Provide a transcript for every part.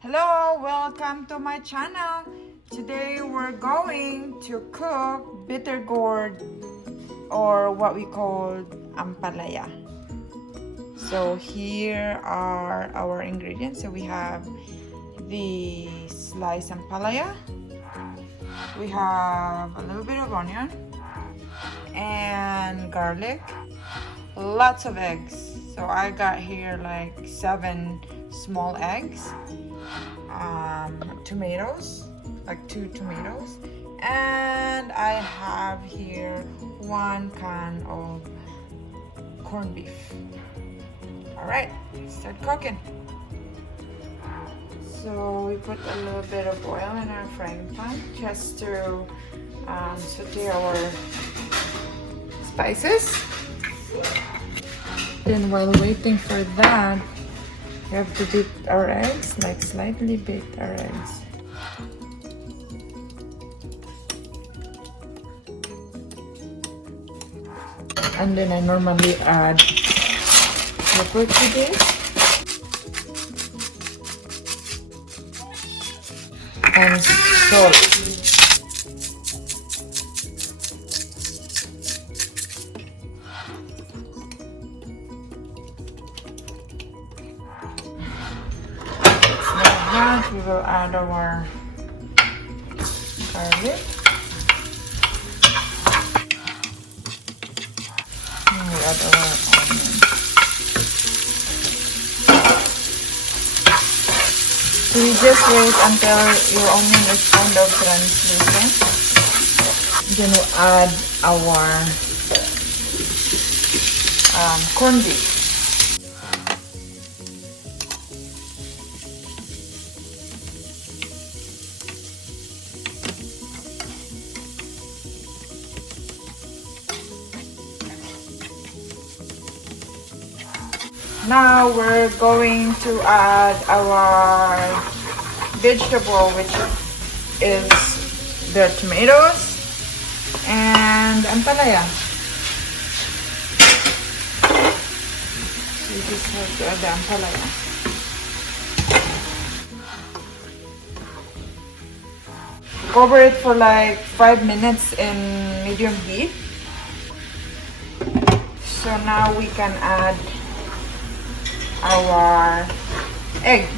Hello, welcome to my channel. Today we're going to cook bitter gourd, or what we call Ampalaya. So here are our ingredients. So we have the sliced Ampalaya, we have a little bit of onion and garlic, lots of eggs. So I got here like 7 small eggs, tomatoes, like 2 tomatoes, and I have here 1 can of corned beef. All right, start cooking. So we put a little bit of oil in our frying pan just to saute our spices. Then while waiting for that, we have to beat our eggs, like slightly beat our eggs. And then I normally add pepper to this. And salt. We will add our garlic. And we add our onion. So you just wait until your onion is kind of translucent. Then we add our corned beef. Now we're going to add our vegetable, which is the tomatoes and ampalaya. You just have to add the ampalaya. Cover it for like 5 minutes in medium heat. So now we can add our egg.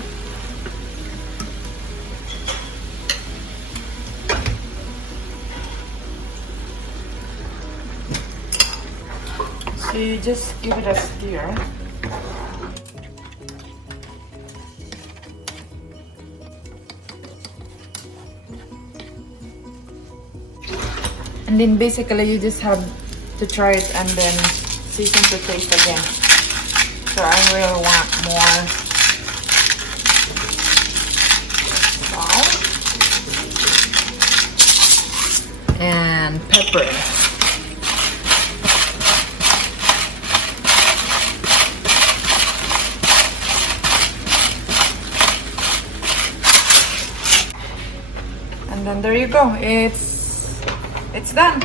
So you just give it a stir. And then basically you just have to try it and then season to taste again. So I really want more salt and pepper. And then there you go. It's done.